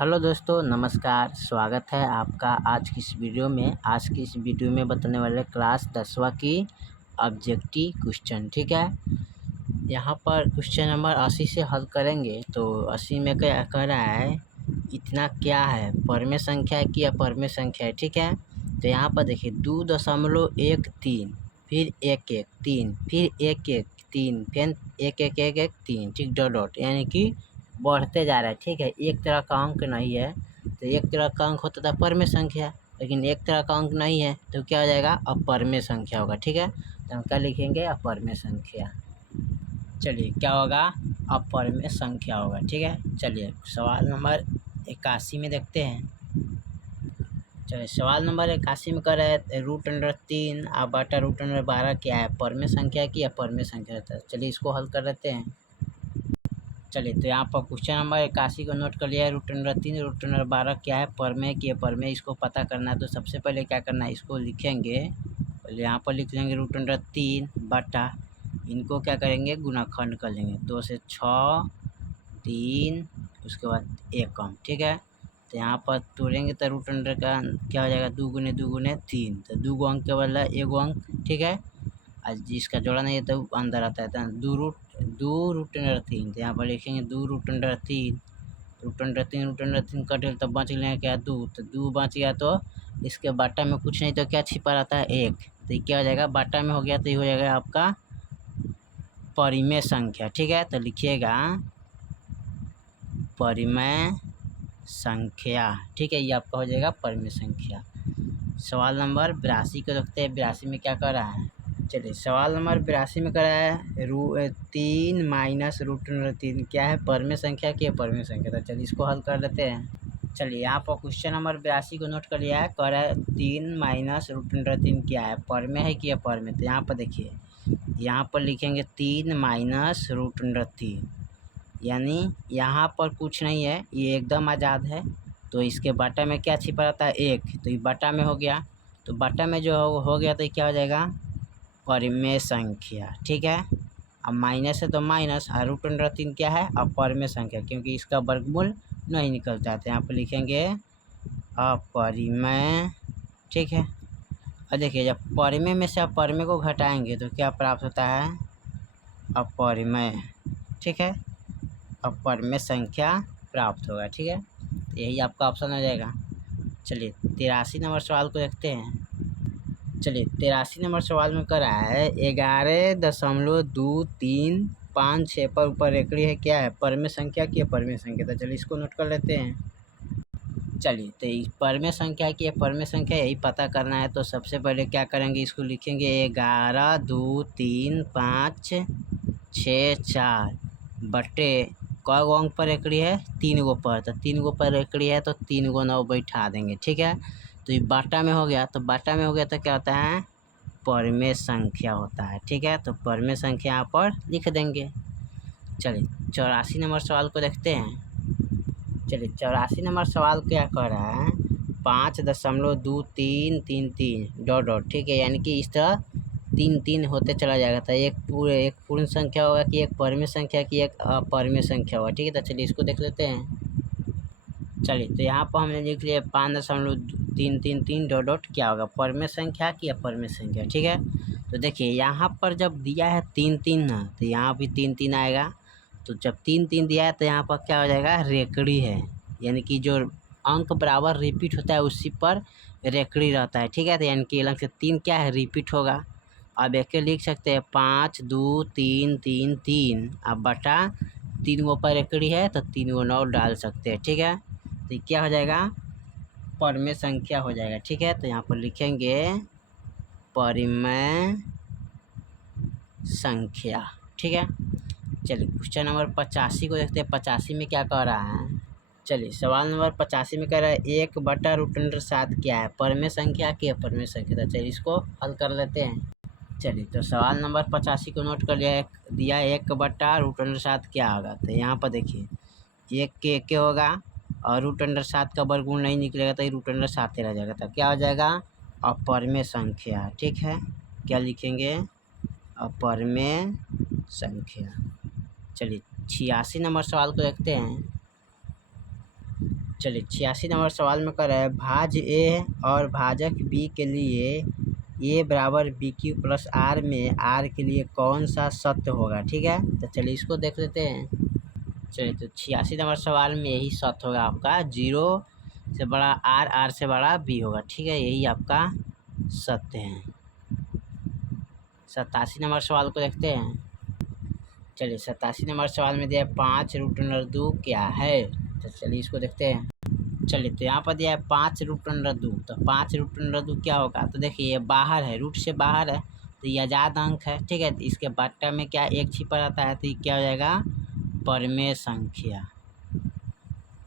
Hello दोस्तों, नमस्कार। स्वागत है आपका आज की इस वीडियो में। आज की इस वीडियो में बताने वाले क्लास 10वीं की ऑब्जेक्टिव क्वेश्चन। ठीक है, यहाँ पर क्वेश्चन नंबर 80 से हल करेंगे। तो 80 में क्या कह रहा है, इतना क्या है, परमेय संख्या है कि अपरमेय संख्या है। ठीक है, तो यहाँ पर देखिए 2.13, फिर 113, फिर 113, फिर 1111 ठीक, डॉट डॉट, यानी कि बढ़ते जा रहा है। ठीक है, एक तरह का अंक नहीं है। तो एक तरह का अंक होता था परमेय संख्या, लेकिन एक तरह का अंक नहीं है तो क्या हो जाएगा, अपरमेय संख्या होगा। ठीक है, तो हम क्या लिखेंगे, अपरमेय संख्या। चलिए क्या होगा, अपरमेय संख्या होगा। ठीक है, चलिए सवाल नंबर 81 में देखते हैं। चलिए सवाल नंबर 81 में कर रहे हैं √3 अब बटा √12 क्या है, परमेय संख्या की अपरमेय संख्या रहता है। चलिए इसको हल कर लेते हैं। चलिए तो यहाँ पर क्वेश्चन नंबर 81 को नोट कर लिया है। √3 √12 क्या है, परमेय की अपरमेय, इसको पता करना है। तो सबसे पहले क्या करना है, इसको लिखेंगे। पहले यहाँ पर लिख लेंगे √3 बटा, इनको क्या करेंगे, गुणाखंड कर लेंगे। 2 से 6, 3, उसके बाद 1 कम। ठीक है, तो यहाँ पर तोड़ेंगे तो √का क्या हो जाएगा, 2 गुने 2 गुने 3, तो 2 अंक के बदला 1 अंक। ठीक है, आज जिसका जोड़ा नहीं है तो अंदर आता है। तो 2√3, तो यहाँ पर लिखेंगे 2√3, √3 कट गया तो बच गया क्या, 2, तो 2 बच गया। तो इसके बाटा में कुछ नहीं तो क्या छिपा रहता है, 1, तो ये क्या हो जाएगा, बाटा में हो गया तो ये हो जाएगा आपका परिमेय संख्या। ठीक है, तो लिखिएगा परिमेय संख्या। ठीक है, ये आपका हो जाएगा परिमेय संख्या। सवाल नंबर 82 को रखते हैं। 82 में क्या कर रहा है, चलिए सवाल नंबर 82 में कर रहा है 3 माइनस √3 क्या है, परमेय संख्या की अपरमेय संख्या। तो चलिए इसको हल कर लेते हैं। चलिए यहाँ पर क्वेश्चन नंबर 82 को नोट कर लिया है। कह रहा है 3 माइनस √3 क्या है, परमेय है कि अपरमेय। तो यहाँ पर देखिए, यहाँ पर लिखेंगे 3 माइनस √3, यानी यहाँ पर कुछ नहीं है, ये एकदम आज़ाद है। तो इसके बाटा में क्या छिपा रहता है, 1, तो ये बाटा में हो गया। तो बाटा में जो हो गया तो ये क्या हो जाएगा, परिमेय संख्या। ठीक है, अब माइनस है तो माइनस, और √3 क्या है, अपरमेय संख्या, क्योंकि इसका वर्गमूल नहीं निकलता है। तो यहाँ पर लिखेंगे अपरिमेय। ठीक है, और देखिए जब परिमेय में से अपरमेय को घटाएंगे तो क्या प्राप्त होता है, अपरिमेय। ठीक है, अपरमेय संख्या प्राप्त होगा। ठीक है, तो यही आपका ऑप्शन हो जाएगा। चलिए 83 नंबर सवाल को देखते हैं। चलिए 83 नंबर सवाल में कर रहा है 11.2356 पर ऊपर रेखड़ी है, क्या है, परमेय संख्या की अपरमेय संख्या। तो चलिए इसको नोट कर लेते हैं। चलिए तो इस परमेय संख्या की अपरमेय संख्या यही पता करना है। तो सबसे पहले क्या करेंगे, इसको लिखेंगे 11, 2, 3, 5, 6, 4 बटे क अंक पर रेखड़ी है, 3 गो पर, तो 3 गो पर रेखड़ी है तो 3 गो 9 बैठा देंगे। ठीक है, तो ये बाटा में हो गया, तो बाटा में हो गया तो क्या होता है, परमेय संख्या होता है। ठीक है, तो परमेय संख्या यहाँ पर लिख देंगे। चलिए 84 नंबर सवाल को देखते हैं। चलिए 84 नंबर सवाल क्या कह रहा है, 5.2333 डॉट डॉट। ठीक है, यानी कि इस तरह 3 3 होते चला जाएगा। तो एक पूर्ण संख्या होगा कि एक परमेय संख्या की एक अपरमेय संख्या होगा। ठीक है, तो चलिए इसको देख लेते हैं। चलिए तो यहाँ पर हमने लिख लिया 5.333 डॉट डॉट क्या होगा, परमेय संख्या की अपरमेय संख्या। ठीक है, तो देखिए यहाँ पर जब दिया है 3 3 ना, तो यहाँ भी 3 3 आएगा। तो जब 3 3 दिया है तो यहाँ पर क्या हो जाएगा, रेखड़ी है, यानी कि जो अंक बराबर रिपीट होता है उसी पर रेखड़ी रहता है। ठीक है, तो यानी कि अलग से 3 क्या है, रिपीट होगा। अब एक लिख सकते हैं 5, 2, 3, 3, 3, अब बटा 3 गो पर रेखड़ी है तो 3 गो 9 डाल सकते हैं। ठीक है, तो क्या हो जाएगा, परमेय संख्या हो जाएगा। ठीक है, तो यहाँ पर लिखेंगे परिमेय संख्या। ठीक है, चलिए क्वेश्चन नंबर 85 को देखते हैं। 85 में क्या कह रहा है, चलिए सवाल नंबर 85 में कह रहा है 1/√7 क्या है, परमेय संख्या की अपरमेय संख्या। तो चलिए इसको हल कर लेते हैं। चलिए तो सवाल नंबर 85 को नोट कर लिया, दिया 1/√7 क्या होगा। तो यहाँ पर देखिए 1 के 1 होगा और √7 का वर्गमूल नहीं निकलेगा तो ये √7 रह जाएगा। तो क्या हो जाएगा, अपरमेय संख्या। ठीक है, क्या लिखेंगे, अपरमेय संख्या। चलिए 86 नंबर सवाल को देखते हैं। चलिए 86 नंबर सवाल में कर रहा है भाज्य ए और भाजक बी के लिए ए बराबर बी क्यू प्लस आर में आर के लिए कौन सा सत्य होगा। ठीक है, तो चलिए इसको देख लेते हैं। चलिए तो 86 नंबर सवाल में यही सत्य होगा आपका 0 से बड़ा आर, आर से बड़ा बी होगा। ठीक है, यही आपका सत्य है। 87 नंबर सवाल को देखते हैं। चलिए 87 नंबर सवाल में दिया है 5√2 क्या है। तो चलिए इसको देखते हैं। चलिए तो यहाँ पर दिया है 5√2, तो 5√2 क्या होगा। तो देखिए ये बाहर है, रूट से बाहर है तो ये आजाद अंक है। ठीक है, इसके बट्टा में क्या एक छिपा रहता है तो ये क्या हो जाएगा परमेय संख्या।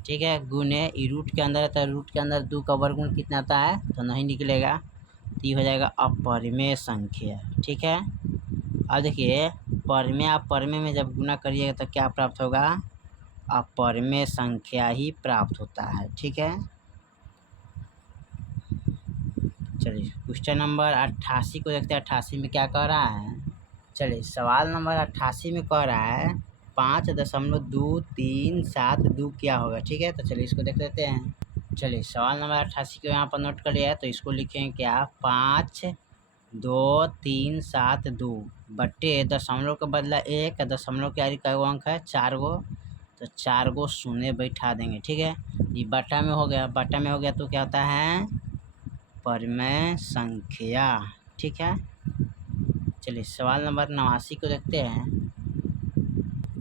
ठीक है, गुने रूट के अंदर रहता है, रूट के अंदर 2 का वर्गमूल कितना आता है तो नहीं निकलेगा, तो ये हो जाएगा अपरिमेय संख्या। ठीक है, अब देखिए परमेय आप परमेय में जब गुना करिएगा तो क्या प्राप्त होगा, अपरिमेय संख्या ही प्राप्त होता है। ठीक है, चलिए क्वेश्चन नंबर 88 को देखते हैं। 88 में क्या कह रहा है। चलिए सवाल नंबर 88 में कह रहा है 5.2372 क्या होगा। ठीक है, तो चलिए इसको देख लेते हैं। चलिए सवाल नंबर 88 को यहाँ पर नोट कर लिया है, तो इसको लिखेंगे क्या 52372 बट्टे दशमलव का बदला 1, दशमलव के आगे का अंक है 4 गो, तो 4 गो शून्य बैठा देंगे। ठीक है, ये बट्टा में हो गया, बट्टा में हो गया तो क्या होता है परमेय संख्या। ठीक है, चलिए सवाल नंबर 89 को देखते हैं।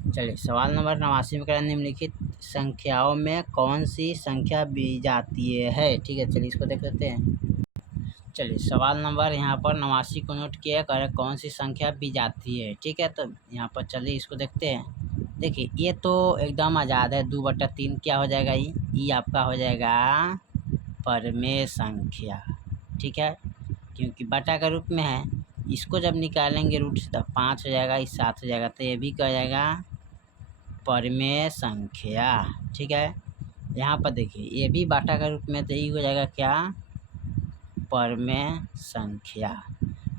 चलिए सवाल नंबर 89 में कह निम्नलिखित संख्याओं में कौन सी संख्या विजातीय है। ठीक है, चलिए इसको देख लेते हैं। चलिए सवाल नंबर यहाँ पर 89 को नोट किया कर कौन सी संख्या विजातीय है। ठीक है, तो यहाँ पर चलिए इसको देखते हैं। देखिए ये तो एकदम आज़ाद है, 2/3 क्या हो जाएगा, ये आपका हो जाएगा परमेय संख्या। ठीक है, क्योंकि बटा का रूप में है, इसको जब निकालेंगे रूट से तब 5 हो जाएगा, इस 7 हो जाएगा, तो ये भी क्या हो जाएगा परमेय संख्या। ठीक है, यहाँ पर देखिए ये भी बाटा का रूप में, तो ये हो जाएगा क्या परमेय संख्या।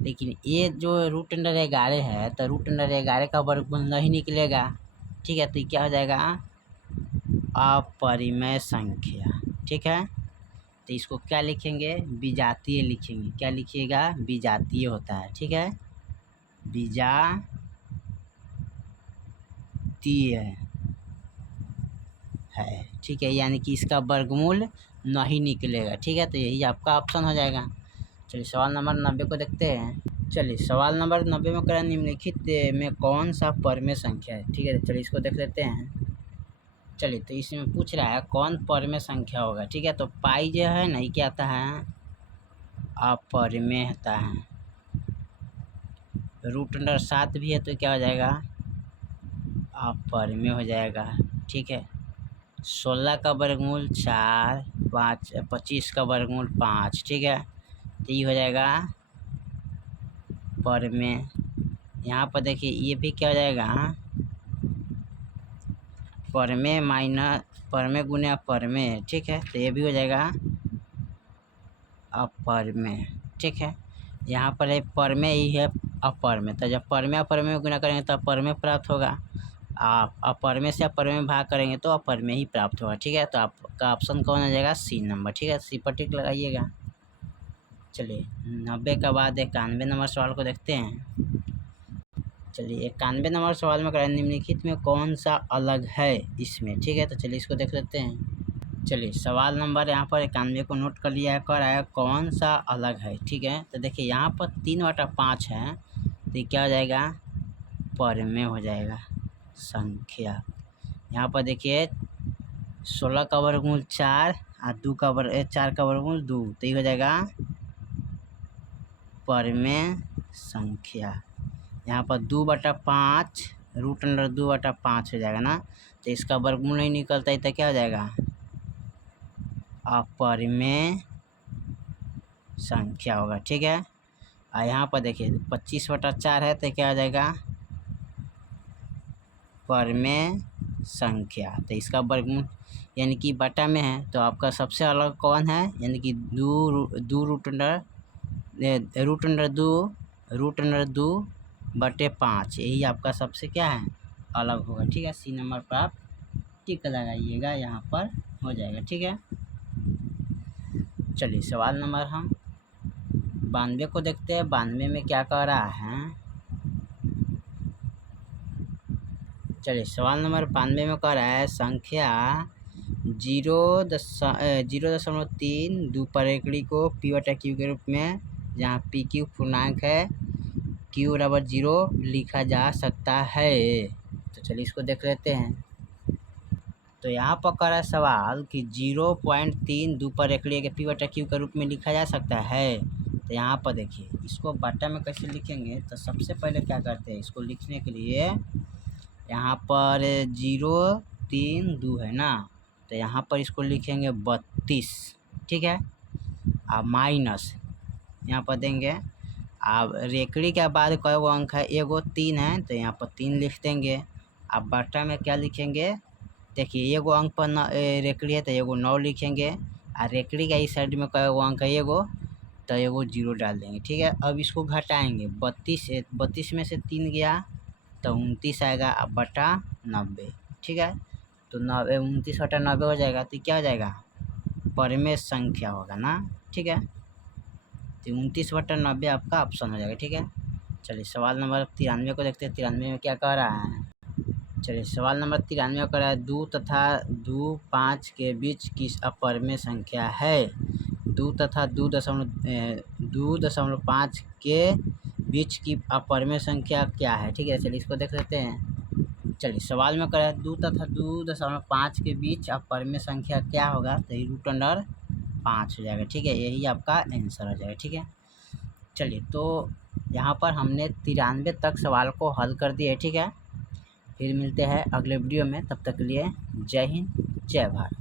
लेकिन ये जो √11 है तो √11 का वर्गमूल नहीं निकलेगा। ठीक है, तो ये क्या हो जाएगा अपरिमेय संख्या। ठीक है, तो इसको क्या लिखेंगे विजातीय लिखेंगे। क्या लिखिएगा विजातीय होता है। ठीक है, विजातीय है। ठीक है, यानी कि इसका वर्गमूल नहीं निकलेगा। ठीक है, तो यही आपका ऑप्शन हो जाएगा। चलिए सवाल नंबर 90 को देखते हैं। चलिए सवाल नंबर 90 में करें निम्नलिखित में कौन सा परमेय संख्या है। ठीक है, चलिए इसको देख लेते हैं। चलिए तो इसमें पूछ रहा है कौन परमेय संख्या होगा। ठीक है, तो पाई जो है नहीं क्या आता है अपरिमेय होता है। √7 भी है तो क्या हो जाएगा अपरिमेय हो जाएगा। ठीक है, 16 का वर्गमूल 4, 5, 25 का वर्गमूल 5। ठीक है, तो ये हो जाएगा परमेय। यहाँ पर देखिए ये भी क्या हो जाएगा परमेय माइनस परमेय गुने अपरिमेय। ठीक है, तो ये भी हो जाएगा अपरिमेय। ठीक है, यहाँ पर है परमेय ही है अपरिमेय, तो जब परमेय अपरिमेय गुना करेंगे तो अपरिमेय प्राप्त होगा। आप अपरिमेय से अपरिमेय भाग करेंगे तो अपरिमेय ही प्राप्त होगा। ठीक है, तो आपका ऑप्शन कौन हो जाएगा सी नंबर। ठीक है, सी पर टिक लगाइएगा। चलिए 90 के बाद 91 नंबर सवाल को देखते हैं। चलिए 91 नंबर सवाल में करें निम्नलिखित में कौन सा अलग है इसमें। ठीक है, तो चलिए इसको देख लेते हैं। चलिए सवाल नंबर यहाँ पर 91 को नोट कर लिया है, कर आया कौन सा अलग है। ठीक है, तो देखिए यहाँ पर 3/5 है, तो ये क्या हो जाएगा परमेय हो जाएगा संख्या। यहाँ पर देखिए 16 का वर्गमूल 4 और 4 का वर्गमूल 2, तो ये हो जाएगा परमेय संख्या। यहाँ पर 2/5 √2/5 हो जाएगा ना, तो इसका वर्गमूल नहीं निकलता है तो क्या हो जाएगा अपरिमेय संख्या होगा। ठीक है, और यहाँ पर देखिए 25/4 है तो क्या हो जाएगा परमेय संख्या। तो इसका वर्गमूल यानी कि बटा में है, तो आपका सबसे अलग कौन है, यानी कि 2√2/5 यही आपका सबसे क्या है अलग होगा। ठीक है, सी नंबर पर आप टिक लगाइएगा यहाँ पर। हो जाएगा। ठीक है, चलिए सवाल नंबर हम 92 को देखते हैं। 92 में क्या कह रहा है, चलिए सवाल नंबर 92 में कह रहा है संख्या 0.3 द्विपरेखड़ी को P/Q के रूप में, जहाँ PQ पूर्णांक है, Q बराबर 0 लिखा जा सकता है। तो चलिए इसको देख लेते हैं। तो यहाँ पर कह रहा है सवाल कि 0.3 द्विपरेखड़ी के P/Q के रूप में लिखा जा सकता है। तो यहाँ पर देखिए इसको बटा में कैसे लिखेंगे। तो सबसे पहले क्या करते हैं, इसको लिखने के लिए यहाँ पर 0 3 2 है ना, तो यहाँ पर इसको लिखेंगे 32। ठीक है, अब माइनस यहाँ पर देंगे। अब रेखड़ी के बाद कई गो अंक है, एगो 3 है, तो यहाँ पर 3 लिख देंगे। अब बटा में क्या लिखेंगे, देखिए एगो अंक पर रेखड़ी है तो एगो 9 लिखेंगे, और रेखड़ी के इस साइड में कई गो अंक है, एगो, तो एगो 0 डाल देंगे। ठीक है, अब इसको घटाएंगे। 32 में से 3 गया तो 29 आएगा, अब बटा 90। ठीक है, तो 29 बटा 90 हो जाएगा। तो क्या हो जाएगा, परमेय संख्या होगा ना। ठीक है, तो 29 बटा 90 आपका ऑप्शन हो जाएगा। ठीक है, चलिए सवाल नंबर 93 को देखते हैं। 93 में क्या कह रहा है, चलिए सवाल नंबर 93 में कह रहा है 2 तथा 2 5 के बीच की अपरमेय संख्या है। 2 तथा 2.5 के बीच की अपरमेय संख्या क्या है। ठीक है, चलिए इसको देख लेते हैं। चलिए सवाल में कह रहा है 2 तथा 2.5 के बीच अपरमेय संख्या क्या होगा, तो ये √5 हो जाएगा। ठीक है, यही आपका आंसर हो जाएगा। ठीक है, चलिए तो यहाँ पर हमने 93 तक सवाल को हल कर दिया है। ठीक है, फिर मिलते हैं अगले वीडियो में, तब तक के लिए जय हिंद जय भारत।